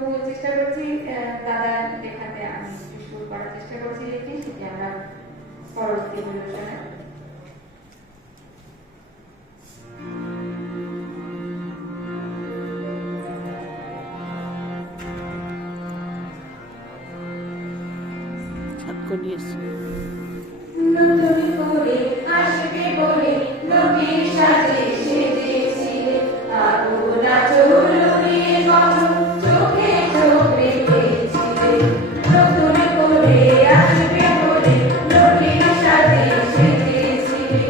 চেষ্টা করছি দাদা লেখাতে আমি শুরু করার চেষ্টা করছি লিখে, সেটি আমরা পরবর্তী পরিবেশনে নতুন করে আসবে বলে নবীর সাজে সেজেছিলে, আগুন আচরণে কখন চোখে চোখ রেখেছিলে। নতুন করে আসবে বলে নবীর সাজে সেজেছিলে,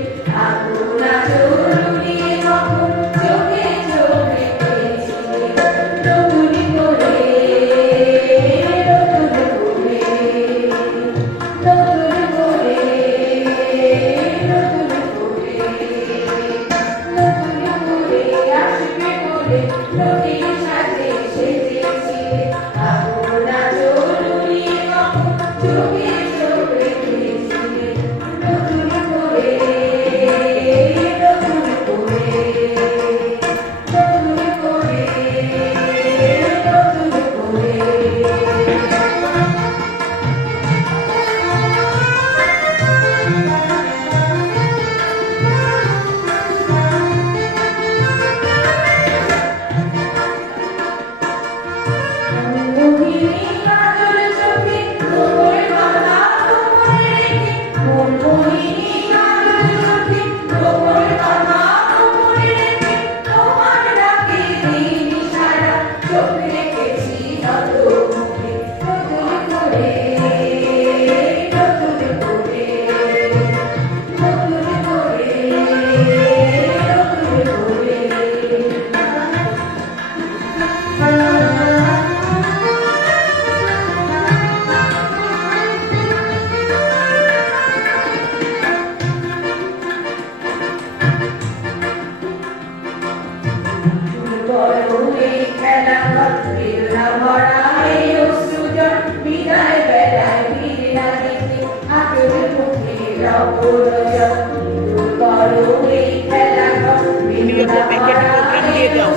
আগুন আচরণে কখন চোখে চোখ রেখেছিলে। নতুন করে নবীর সাজে সেজেছিলে, আগুন আচরণে কখন চোখে চোখ রেখেছিলে। নতুন করে নতুন করে নতুন করে নতুন করে প্যাকেট প্রোগ্রাম দিয়ে দাও।